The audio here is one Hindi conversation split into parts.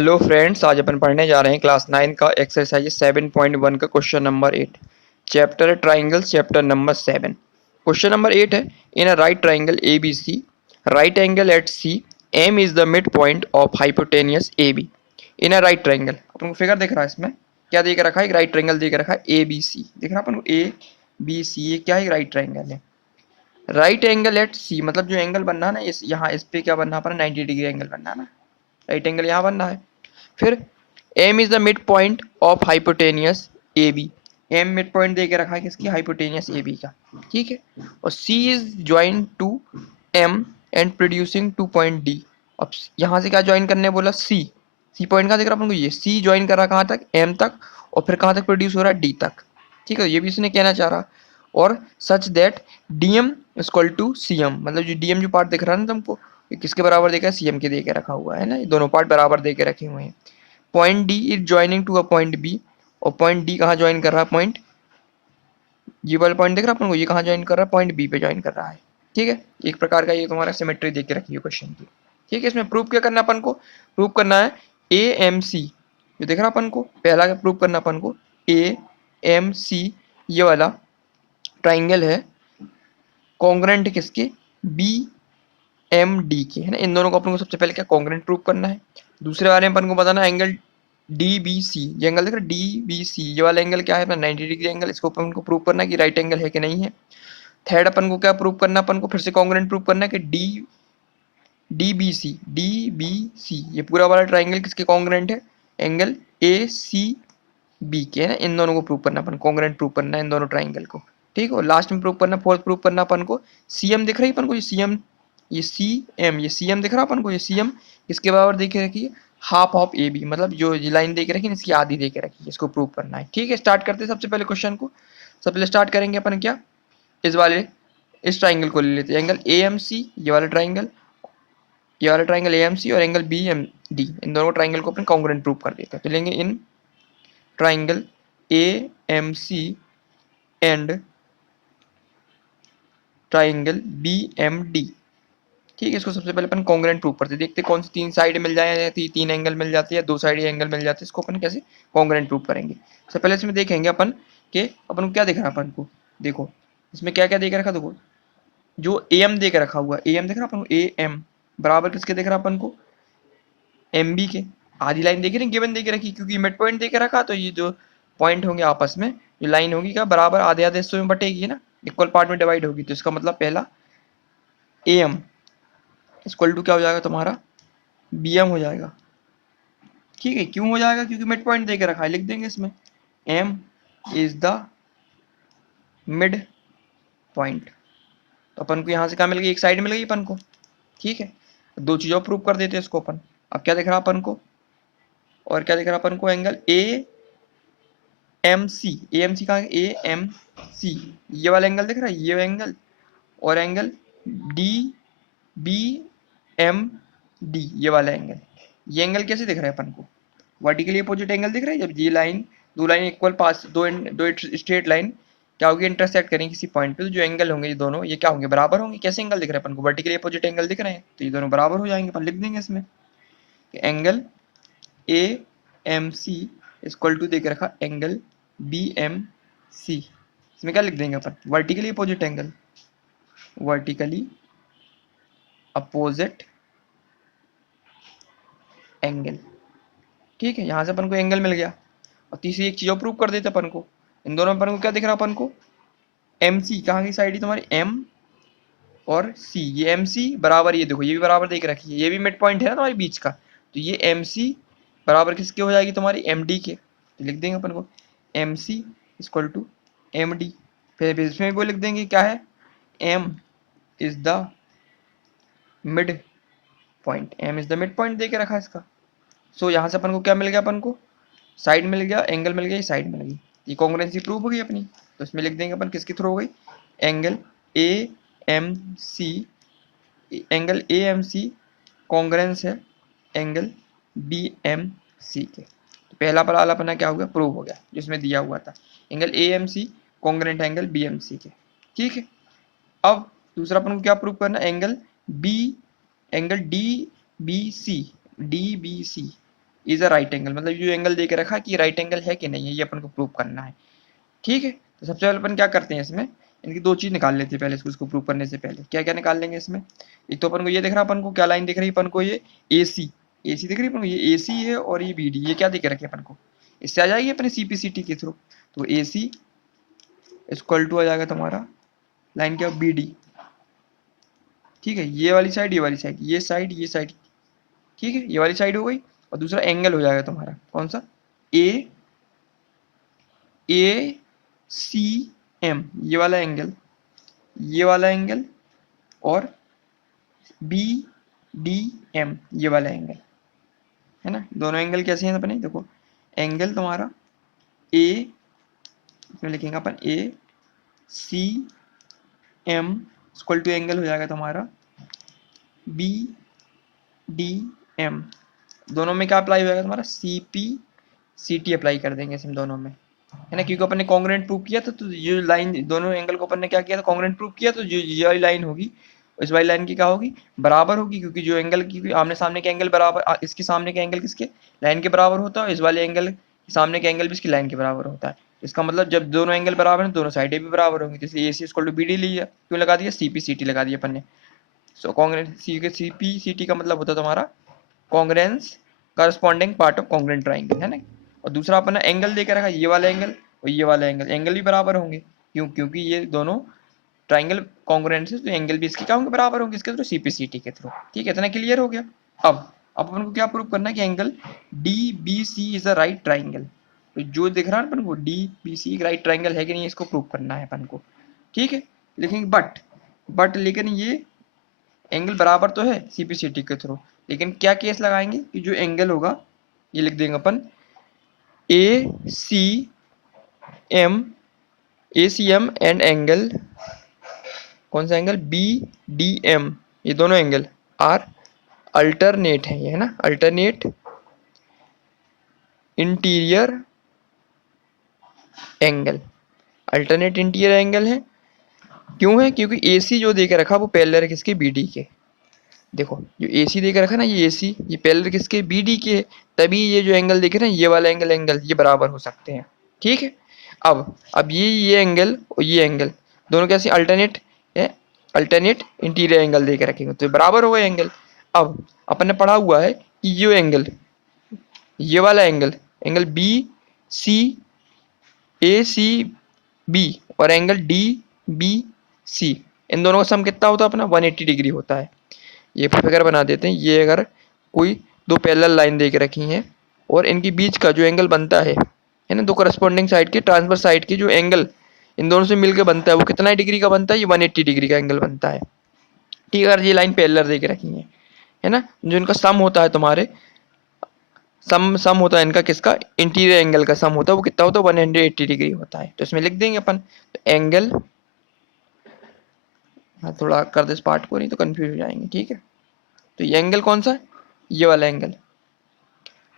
हेलो फ्रेंड्स, आज अपन पढ़ने जा रहे हैं क्लास 9 का एक्सरसाइज 7.1 का question number 8। Chapter triangles, chapter number 7। Question number 8 है, in a right triangle A B C, right angle at C, M is the mid point of hypotenuse A B. In a right triangle, अपन को फिगर दिख रहा है, इसमें क्या देख रखा है? एक राइट ट्राइंगल देख रखा है ए बी सी, दिख रहा है अपन को ए बी सी। ये क्या है? राइट ट्राइंगल है। राइट एंगल एट सी मतलब जो एंगल बनना है ना, इस यहाँ इस पे क्या बनना है? 90 डिग्री एंगल बनना है ना। राइट एंगल यहाँ बनना है। फिर M is the mid point of hypotenuse A B. M mid point दे के रखा है किसकी? हाइपोटेनियस ए बी का। ठीक है। और C is join to M and producing to point D. अब यहाँ से क्या ज्वाइन करने बोला? सी। सी पॉइंट कहाँ दिख रहा है अपन को? ये सी ज्वाइन कर रहा कहाँ तक? एम तक। और फिर कहाँ तक प्रोड्यूस हो रहा है? डी तक। ठीक है, ये भी इसने कहना चाह रहा। और such that D M equal to C M, मतलब जो डी एम जो पार्ट दिख रहा है ना तुमको, ये किसके बराबर देखा है? सी एम के दे के रखा हुआ है ना। ये दोनों पार्ट बराबर दे के रखे हुए हैं। Point D is joining to a point B. और पॉइंट डी कहाँ ज्वाइन कर रहा है? पॉइंट, ये वाला पॉइंट दिख रहा है अपन को, ये कहाँ ज्वाइन कर रहा है? पॉइंट बी पे ज्वाइन कर रहा है। ठीक है, एक प्रकार का ये तुम्हारा सिमेट्री देख के रखी है क्वेश्चन की। ठीक है, इसमें प्रूव क्या करना है अपन को? प्रूव करना है ए एम सी, जो दिख रहा है अपन को, पहला क्या प्रूव करना अपन को? ए एम सी ये वाला ट्राइंगल है कॉन्ग्रेंट किसके? बी एम डी के, है ना। इन दोनों को अपन को सबसे पहले क्या कॉन्ग्रेंट प्रूव करना है। दूसरे बारे में अपन को बताना एंगल डी बी सी। ये एंगल देख रहे डी बी सी, ये वाला एंगल क्या है अपना? 90 डिग्री एंगल। इसको अपन को प्रूव करना है कि राइट एंगल है कि नहीं है। थर्ड अपन को क्या प्रूव करना है? अपन को फिर से कॉन्ग्रेंट प्रूव करना है कि डी बी सी ये पूरा वाला ट्राइंगल किसके कॉन्ग्रेंट है? एंगल ए सी बी के, है ना। इन दोनों को प्रूव करना अपन, कॉन्ग्रेंट प्रूव करना है इन दोनों ट्राइंगल को। ठीक है, लास्ट में प्रूव करना, फोर्थ प्रूव करना अपन को सी एम दिख रही है अपन को, ये सी एम, ये सी एम, ये सी एम दिख रहा है अपन को, ये सी एम इसके बराबर देखे रखिए हाफ ऑफ ए बी, मतलब जो ये लाइन देके रखी है इसकी आधी देके रखी है। इसको प्रूव करना है। ठीक है, स्टार्ट करते हैं सबसे पहले क्वेश्चन को। सबसे पहले स्टार्ट करेंगे अपन क्या, इस वाले इस ट्राइंगल को ले लेते हैं, एंगल ए एम सी, ये वाला ट्राइंगल, ये वाला ट्राइंगल ए एम सी और एंगल बी एम डी, इन दोनों ट्राइंगल को अपन कॉन्ग्रुएंट प्रूव कर देते हैं। तो लेंगे in triangle A M C and triangle B M D. ठीक है, इसको सबसे पहले अपन कॉन्ग्रुएंट प्रूव करते हैं। देखते हैं कौन सी तीन साइड मिल जाए या तीन एंगल मिल जाते हैं या दो साइड एंगल मिल जाते हैं। इसको अपन कैसे कॉन्ग्रुएंट प्रूव करेंगे? सबसे पहले इसमें देखेंगे अपन कि अपन को क्या दिख रहा है अपन को। देखो इसमें क्या क्या देख रखा, देखो जो ए एम देख रखा हुआ, ए एम देख रहा अपन को, ए एम बराबर किसके देख रहा अपन को? एम बी के। आधी लाइन देख रहे हैं गिवन देख रखी, क्योंकि मिड पॉइंट देख रखा, तो ये जो पॉइंट होंगे आपस में, जो लाइन होगी क्या बराबर आधे आधे हिस्सों में बटेगी ना, इक्वल पार्ट में डिवाइड होगी। तो इसका मतलब पहला ए एम इक्वल टू क्या हो जाएगा तुम्हारा? बी एम हो जाएगा। ठीक है, क्यों हो जाएगा? क्योंकि मिड पॉइंट देके रखा है, लिख देंगे इसमें M is the mid point. तो अपन को यहाँ से क्या मिल गई? एक साइड मिल गई अपन को। ठीक है, दो चीजों प्रूव कर देते हैं इसको अपन। अब क्या दिख रहा अपन को? और क्या दिख रहा अपन को? Angle A M C, A M C कहाँ? ए एम सी ये वाला एंगल दिख रहा है, ये एंगल। और angle D B M D ये वाला एंगल। ये एंगल कैसे दिख रहा है अपन को? वर्टिकली अपोजिट एंगल दिख रहा है। जब ये लाइन, दो लाइन इक्वल पास, दो स्ट्रेट लाइन क्या होगी? इंटरसेक्ट करेंगे किसी पॉइंट पे, तो जो एंगल होंगे ये दोनों, ये क्या होंगे? बराबर होंगे। कैसे एंगल दिख रहा है अपन को? वर्टिकली अपोजिट एंगल दिख रहे हैं, तो ये दोनों बराबर हो जाएंगे। अपन लिख देंगे इसमें angle A M C equal to देख रखा एंगल बी एम सी। इसमें क्या लिख देंगे अपन? Vertically opposite angle, vertically opposite angle. ठीक है, यहां से अपन को एंगल मिल गया। और तीसरी एक चीज और प्रूव कर देते अपन को। इन दोनों में अपन को क्या दिख रहा अपन को? एम सी कहाँ की साइड है तुम्हारी? एम और सी, ये एम सी बराबर, ये देखो ये भी बराबर देख रखी है, ये भी मिड पॉइंट है ना तुम्हारी बीच का। तो ये एम सी बराबर किसके हो जाएगी? तुम्हारी एम डी के। तो लिख देंगे अपन को M C equal to M D. फिर इसमें भी वो लिख देंगे क्या है? M is the mid point, M is the mid point दे के रखा है इसका। सो यहाँ से अपन को क्या मिल गया? अपन को साइड मिल गया, एंगल मिल गया, साइड मिल गई। ये कॉन्ग्रुएंसी प्रूव हो गई अपनी। तो इसमें लिख देंगे अपन किसके थ्रू हो गई? Angle A M C, angle A M C congruence है एंगल बी एम सी के। तो पहला वाला अपना क्या हो गया? प्रूव हो गया, जिसमें दिया हुआ था angle A M C congruent angle B M C के। ठीक है, अब दूसरा अपन को क्या प्रूव करना? Angle B, angle D B C, D B C is a right angle, मतलब जो एंगल दे के रखा कि राइट एंगल है कि नहीं है, ये अपन को प्रूव करना है। ठीक है, तो सबसे पहले अपन क्या करते हैं इसमें, इनकी दो चीज निकाल लेते हैं पहले, इसको प्रूव करने से पहले क्या क्या निकाल लेंगे इसमें। एक तो अपन को ये दिख रहा है, अपन को क्या लाइन दिख रही है अपन को, ये ए सी, ए सी दिख रही है अपन को, ये ए सी है और ये बी डी, ये क्या दिख रखे अपन को, इससे आ जाएगी अपने सी पी सी टी के थ्रू। तो ए सी इक्वल टू आ जाएगा तुम्हारा लाइन क्या, बी डी। ठीक है, ये वाली साइड, ये वाली साइड, ये साइड, ये साइड। ठीक है, ये वाली साइड हो गई। और दूसरा एंगल हो जाएगा तुम्हारा कौन सा, ए ए सी एम, ये वाला एंगल, ये वाला एंगल, और बी डी एम, ये वाला एंगल है ना। दोनों एंगल कैसे हैं अपने, देखो एंगल तुम्हारा ए, इसमें लिखेंगे अपन A C M equal to angle हो जाएगा तुम्हारा बी डी एम। दोनों में क्या अप्लाई हो जाएगा तुम्हारा, C P C T apply कर देंगे इसमें दोनों में, है ना, क्योंकि अपन ने कॉन्ग्रुएंट प्रूव किया था। तो ये लाइन दोनों एंगल को अपन ने क्या किया था, कॉन्ग्रुएंट प्रूव किया, तो जो ये वाली लाइन होगी इस वाली लाइन की क्या होगी, बराबर होगी, क्योंकि जो एंगल की आमने सामने के एंगल बराबर, इसके सामने के एंगल किसके, लाइन के बराबर होता है, इस वाले एंगल सामने के एंगल भी इसकी लाइन के बराबर होता है। इसका मतलब जब दोनों एंगल बराबर हैं दोनों साइडें भी बराबर होंगी, जैसे ए सी इक्वल टू बी डी लिया, क्यों लगा दिया, सी पी सी टी लगा दिया अपन ने। So congruent C P C T का मतलब होता है तुम्हारा congruence corresponding part of congruent triangle, है ना। और दूसरा अपन ने एंगल देकर रखा, ये वाला एंगल और ये वाला एंगल, एंगल भी बराबर होंगे, क्योंकि ये दोनों ट्राइंगल कॉन्ग्रुएंट है, तो एंगल भी इसके क्या होंगे, बराबर होंगे, इसके थ्रू सीपीसीटी के थ्रू। ठीक है, इतना क्लियर हो गया। अब अपन को क्या प्रूव करना है कि angle D B C is a right triangle. तो जो दिख रहा है अपन को D B C right triangle है कि नहीं, इसको प्रूव करना है अपन को। ठीक है, लेकिन बट लेकिन ये एंगल बराबर तो है सीपीसीटी के थ्रू, लेकिन क्या केस लगाएंगे कि जो एंगल होगा ये लिख देंगे अपन A C M, A C M and angle कौन सा एंगल, बी डी एम, ये दोनों एंगल आर अल्टरनेट है, ये है ना, alternate interior angle, alternate interior angle है। क्यों है, क्योंकि एसी जो देकर रखा वो पैरेलल है किसके, बीडी के। देखो जो एसी देकर रखा ना, ये एसी ये पैरेलल किसके, बीडी के है, तभी ये जो एंगल देखे ना, ये वाला एंगल ये बराबर हो सकते हैं। ठीक है, अब ये एंगल और ये एंगल दोनों कैसे अल्टरनेट है, अल्टरनेट इंटीरियर एंगल देकर रखेंगे तो बराबर हो गए एंगल। अब अपन ने पढ़ा हुआ है कि ये एंगल, ये वाला एंगल, एंगल बी सी ए सी बी और एंगल डी बी सी, इन दोनों का सम कितना होता है अपना, 180 डिग्री होता है। ये फिगर बना देते हैं, ये अगर कोई दो पैरेलल लाइन दे के रखी हैं और इनके बीच का जो एंगल बनता है ना, दो करस्पॉन्डिंग साइड के ट्रांसवर्स साइड के जो एंगल इन दोनों से मिलकर बनता है वो कितना डिग्री का बनता है, ये 180 डिग्री का एंगल बनता है। ठीक है, अगर ये लाइन पैरेलल दे के रखी है ना, जो इनका सम होता है तुम्हारे, सम होता है इनका किसका, इंटीरियर एंगल का सम होता है, वो कितना होता है, 180 डिग्री होता है। तो इसमें लिख देंगे अपन तो एंगल, हाँ थोड़ा कर दे इस पार्ट को, नहीं तो कंफ्यूज हो जाएंगे। ठीक है, तो ये एंगल कौन सा है, ये वाला एंगल,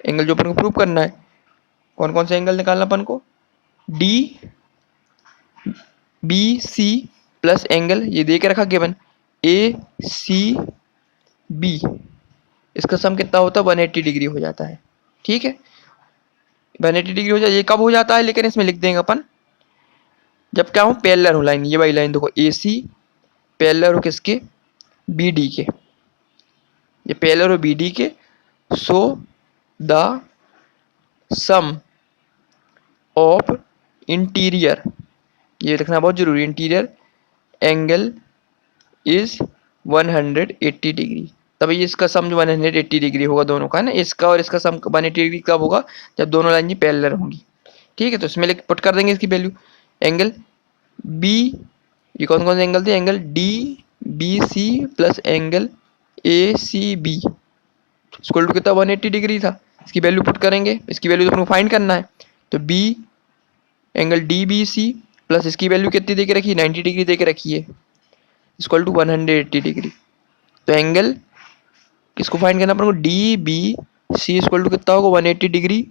एंगल जो अपन को प्रूव करना है, कौन कौन सा एंगल निकालना अपन को, D B C plus angle ये दे के रखा गिवन ए सी बी, इसका सम कितना होता है, 180 डिग्री हो जाता है। ठीक है, 180 डिग्री हो जाए, ये कब हो जाता है, लेकिन इसमें लिख देंगे अपन जब क्या हो, पैरेलल हो लाइन, ये वाली लाइन देखो ए सी पैरेलल हो किसके, बी डी के, ये पैरेलल हो बी डी के। So the sum of interior, ये लिखना बहुत जरूरी, इंटीरियर एंगल इज 180 डिग्री, तभी इसका सम जो 180 डिग्री होगा दोनों का, है ना, इसका और इसका सम 180 डिग्री कब होगा, जब दोनों लाइन पैरेलल होंगी। ठीक है, तो इसमें पुट कर देंगे इसकी वैल्यू, एंगल बी, ये कौन कौन से एंगल थे, angle D B C plus angle A C B equal to कितना, 180 डिग्री था। इसकी वैल्यू पुट करेंगे, इसकी वैल्यू तो अपने फाइंड करना है, तो B angle D B C plus इसकी वैल्यू कितनी दे के रखी है, 90 डिग्री दे के रखी है, इक्वल टू 180 डिग्री। तो एंगल किसको फाइंड करना अपन को, D B C equal to कितना होगा, 180 डिग्री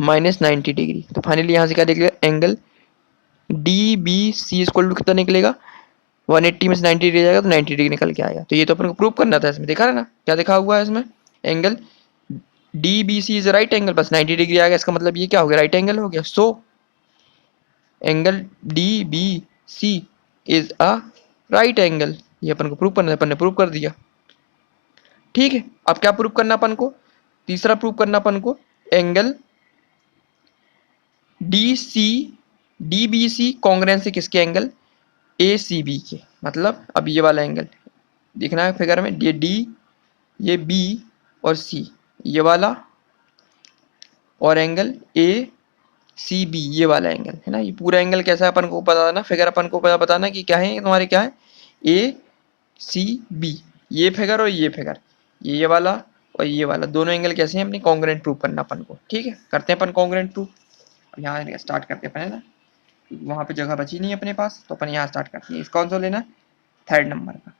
माइनस 90 डिग्री। तो फाइनली यहाँ से क्या निकलेगा, angle D B C equal to कितना निकलेगा, 180 में से 90 डिग्री जाएगा तो 90 डिग्री निकल के आएगा। तो ये तो अपन को प्रूव करना था, इसमें देखा है ना क्या देखा हुआ है इसमें, angle D B C is right angle, बस 90 डिग्री आ गया, इसका मतलब ये क्या हो गया, राइट एंगल हो गया। So angle D B C is a right angle, ये अपन को प्रूव करना है, अपन ने प्रूव कर दिया। ठीक है, अब क्या प्रूव करना अपन को, तीसरा प्रूव करना अपन को angle D C D B C congruence है किसके, एंगल ए सी बी के। मतलब अब ये वाला एंगल दिखना है फिगर में, ये डी, ये बी और सी, ये वाला, और एंगल ए सी बी ये वाला एंगल है ना। ये पूरा एंगल कैसा है अपन को बताना, फिगर अपन को बताना कि क्या है तुम्हारे, क्या है ए सी बी, ये फिगर और ये फिगर, ये वाला और ये वाला, दोनों एंगल कैसे हैं अपनी कॉन्ग्रुएंट प्रूव करना अपन को। ठीक है, करते हैं अपन कॉन्ग्रुएंट प्रूव। यहाँ स्टार्ट करते हैं अपन, है ना, वहाँ पे जगह बची नहीं है अपने पास, तो अपन यहाँ स्टार्ट करते हैं। इस कौन सा लेना है, थर्ड नंबर का,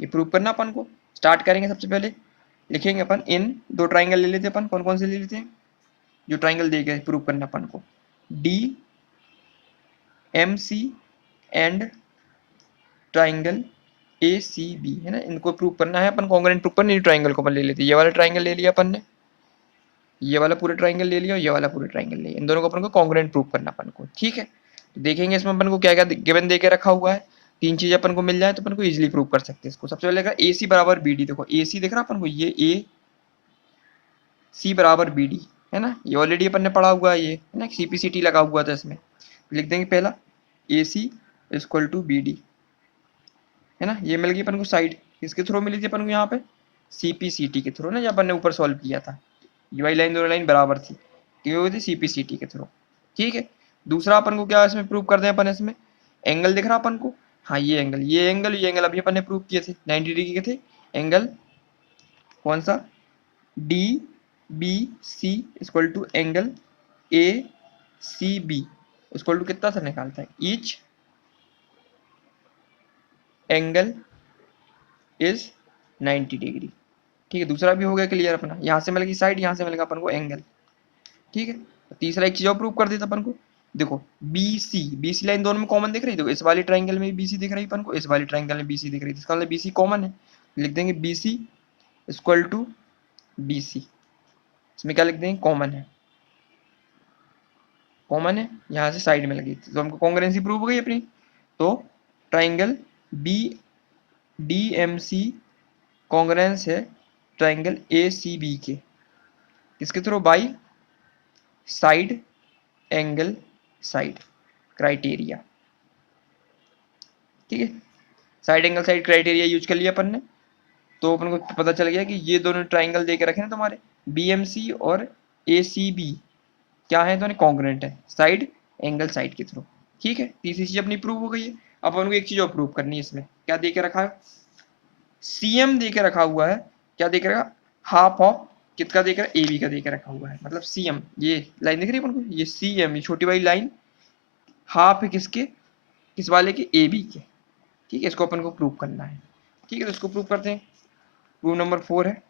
ये प्रूव करना अपन को। स्टार्ट करेंगे, सबसे पहले लिखेंगे अपन इन दो ट्राइंगल ले लेते हैं अपन, कौन कौन से ले लेते हैं, जो ट्राइंगल देके प्रूव करना अपन को, D M C and triangle A C B, है ना, इनको प्रूव करना है अपन, कॉन्ग्रुएंट प्रूव करना। ट्राइंगल को अपन ले लेते हैं, ये वाला ट्राइंगल ले लिया अपन ने, ये वाला पूरा ट्राइंगल ले लिया और ये वाला पूरा ट्राइंगल ले लिया, इन दोनों को अपन को कॉन्ग्रुएंट प्रूव करना अपन को। ठीक है, तो देखेंगे इसमें अपन को क्या क्या गिवन दे के रखा हुआ है, तीन चीजें अपन को मिल जाए तो अपन को इजीली प्रूव कर सकते हैं इसको। सबसे पहले ए सी बराबर बी डी, देखो ए सी दिख रहा है अपन को, ये ए सी बराबर बी डी, है ना, ये ऑलरेडी अपन ने पढ़ा हुआ है, ये है ना, सीपीसीटी लगा हुआ था इसमें। लिख देंगे पहला ए सी इक्वल टू बी डी, है ना, ये मिल गई अपन को साइड, किसके थ्रू मिली थी अपन को यहाँ पे, सीपीसीटी के थ्रू ना, जब अपन ने ऊपर सॉल्व किया था, ये वाली लाइन दोनों लाइन बराबर थी, क्यों हुई थी, सीपीसीटी के थ्रू। ठीक है, दूसरा अपन को क्या इसमें प्रूव कर दें अपन, इसमें एंगल दिख रहा अपन को, हाँ ये एंगल, ये एंगल अभी अपन ने प्रूव किए थे 90 डिग्री के थे, एंगल कौन सा, D B C equal to angle A C B equal to कितना सा निकालता है, ईच एंगल इज 90 डिग्री। ठीक है, दूसरा भी हो गया क्लियर अपना, यहाँ से मिलेगी साइड, यहाँ से मिलेगा अपन को एंगल। ठीक है, तीसरा एक चीज और प्रूव कर देता अपन को, देखो बी सी लाइन दोनों में कॉमन दिख रही है, देखो इस वाली ट्राइंगल में बी सी दिख रही है अपन को, इस वाली ट्राइंगल में बी सी दिख रही है, इसका मतलब बी सी कॉमन है, लिख देंगे B C equal to B C, इसमें क्या लिख देंगे, कॉमन है, कॉमन है, यहाँ से साइड में लगी तो हमको कॉन्ग्रुएंसी प्रूव हो गई अपनी। तो triangle B D M C congruence है ट्राइंगल ए सी बी के, किसके through, by side angle side criteria. ठीक है, side angle side criteria use कर लिया अपन ने, तो अपन को पता चल गया कि ये दोनों ट्राइंगल दे के रखे ना तुम्हारे, बीएमसी और एसीबी क्या है, दोनों कॉन्ग्रुएंट है साइड एंगल साइड के थ्रू। ठीक है, तीसरी चीज अपनी प्रूव हो गई है। अब अपन को एक चीज और प्रूव करनी है, इसमें क्या दे के रखा है, सीएम दे के रखा हुआ है, क्या दे के रखा, हाफ ऑफ कितना दे के ए बी का दे के रखा हुआ है, मतलब सीएम, ये लाइन दिख रही है अपन को, ये सीएम, ये छोटी वाली लाइन हाफ है किसके, किस वाले के, ए बी के। ठीक है, इसको अपन को प्रूव करना है। ठीक है, तो इसको प्रूव करते हैं, प्रूव नंबर 4 है।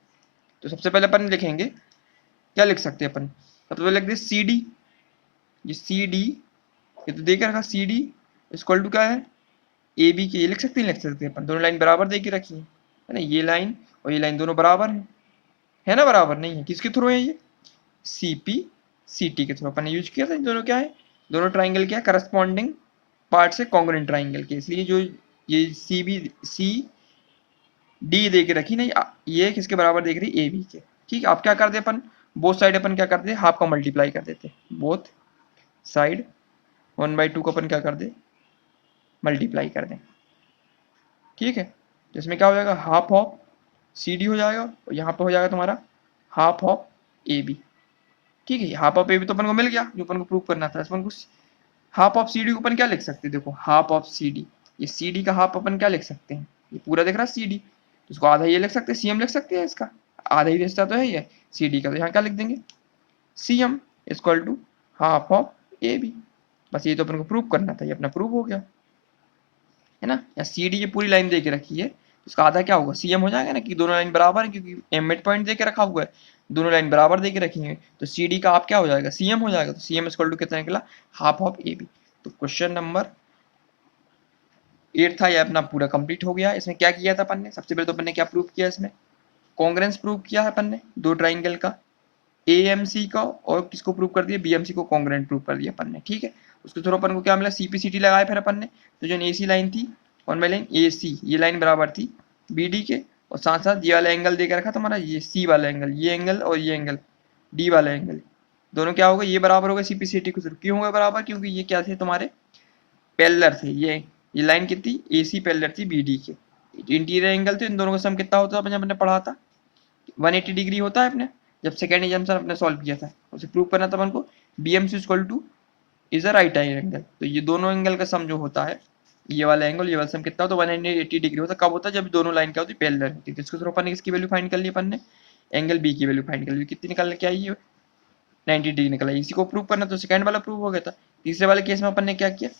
तो सबसे पहले अपन लिखेंगे, क्या लिख सकते हैं अपन, सबसे पहले लिख दे सी डी, ये सी डी, ये तो देख रखा सी डी इक्वल टू क्या है, ए बी के, ये लिख सकते हैं अपन, दोनों लाइन बराबर दे के रखी है ना, ये लाइन और ये लाइन दोनों बराबर है ना, बराबर नहीं है, किसके थ्रू है ये, सी पी सी टी के थ्रू अपन ने यूज किया था, दोनों क्या है, दोनों ट्राइंगल क्या है, करस्पॉन्डिंग पार्ट से कॉन्ग्रुएंट ट्राइंगल के, इसलिए जो ये सी बी सी डी दे के रखी नहीं, ये किसके बराबर देख रही, ए बी के। ठीक है, आप क्या करते अपन, बोथ साइड अपन क्या करते, हाफ का मल्टीप्लाई कर देते, बोथ साइड 1/2 का अपन क्या कर दे, मल्टीप्लाई कर दें। ठीक है, जिसमें क्या हो जाएगा, हाफ ऑफ सी डी हो जाएगा और यहाँ पे हो जाएगा तुम्हारा हाफ ऑफ ए बी। ठीक है, हाफ ऑफ ए बी तो अपन को मिल गया जो अपन को प्रूव करना था, अपन को हाफ ऑफ सी डी को अपन क्या लिख सकते हैं, देखो हाफ ऑफ सी डी, ये सी डी का हाफ अपन क्या लिख सकते हैं, ये पूरा दिख रहा है सी डी, तो इसको आधा ये लिख सकते हैं, सी एम लिख सकते हैं, इसका आधा ही रिश्ता तो है ये सी डी का, तो यहाँ क्या लिख देंगे, C M equal to half of A B. बस ये तो अपन को प्रूव करना था, ये अपना प्रूव हो गया, है ना, या सी डी ये पूरी लाइन दे के रखी है, तो उसका आधा क्या होगा, सी एम हो जाएगा ना, कि दोनों लाइन बराबर है, क्योंकि एम मिड पॉइंट दे के रखा हुआ है, दोनों लाइन बराबर दे के रखी है, तो सी डी का आप क्या हो जाएगा, सी एम हो जाएगा, तो सी एम इक्वल टू कितना निकला, हाफ ऑफ ए बी। तो क्वेश्चन नंबर 8 था ये अपना पूरा कंप्लीट हो गया। इसमें क्या किया था अपन ने, सबसे पहले तो अपन ने क्या प्रूव किया, इसमें कॉन्ग्रुएंस प्रूव किया है अपन ने दो ट्राइंगल का, AMC का और किसको प्रूव कर दिया, BMC को कॉन्ग्रुएंट प्रूव कर दिया अपन ने, ठीक है। उसके थ्रू अपन को क्या मिला, CPCT लगाया फिर अपन ने, तो जो AC लाइन थी और लाइन AC, ये लाइन बराबर थी BD के, और साथ साथ ये वाला एंगल दे के रखा था हमारा, ये C वाला एंगल, ये एंगल और ये एंगल D वाला एंगल, दोनों क्या हो गए, ये बराबर हो गए CPCT के थ्रू। क्यों हो गए बराबर, क्योंकि ये क्या थे तुम्हारे पैरेलल थे। ये लाइन कितनी, AC पैरेलल थी BD के। इंटीरियर एंगल थे, इन दोनों का सम कितना होता था, अपने पढ़ा था 180 डिग्री होता है अपने, जब सेकेंड एग्जाम्पल अपने सॉल्व किया था, उसे प्रूव करना था अपन को BMC equal two is a right angle. तो ये दोनों एंगल का सम जो होता है, ये वाला एंगल ये वाला सम कितना होता है, 180 डिग्री होता है। कब होता है, जब दोनों लाइन क्या होती है, पैरेलल होती है। इसके थ्रू अपन ने किसकी वैल्यू फाइंड कर ली, अपन ने एंगल बी की वैल्यू फाइंड कर ली, कितनी निकल के आई है, 90 डिग्री निकला। इसी को प्रूव करना, तो सेकंड वाला प्रूव हो गया था। तीसरे वाले केस में अपन ने क्या किया,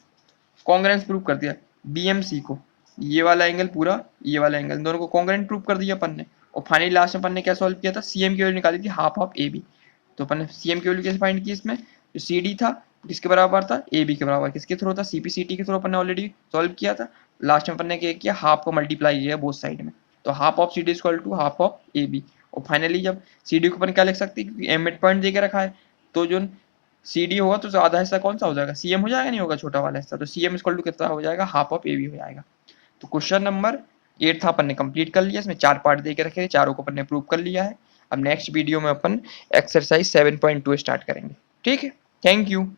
कॉन्ग्रुएंस प्रूव कर दिया, BMC को ये वाला एंगल पूरा, ये वाला एंगल, दोनों को कॉन्ग्रुएंट प्रूव कर दिया अपन ने। और फाइनली लास्ट में अपन ने क्या सॉल्व किया था, CM की वैल्यू निकाली थी हाफ ऑफ AB। तो अपन ने CM की वैल्यू कैसे फाइंड की, इसमें जो CD था किसके बराबर था, AB के बराबर, किसके थ्रू था, CPCT के थ्रू अपन ने ऑलरेडी सॉल्व किया था। लास्ट में अपन ने क्या किया, हाफ को मल्टीप्लाई किया बोथ साइड में, तो half of CD equal to half of AB। और फाइनली जब CD को अपन क्या लिख सकते हैं, क्योंकि मिड पॉइंट दे के रखा है, तो जो CD होगा तो आधा हिस्सा कौन सा हो जाएगा, CM हो जाएगा, नहीं होगा छोटा वाला हिस्सा, तो CM इक्वल टू कितना हो जाएगा, हाफ ऑफ AB हो जाएगा। तो क्वेश्चन नंबर 8 था अपन ने कंप्लीट कर लिया, इसमें 4 पार्ट दे के रखे थे, चारों को अपन ने प्रूव कर लिया है। अब नेक्स्ट वीडियो में अपन एक्सरसाइज 7.2 स्टार्ट करेंगे, ठीक है। Thank you.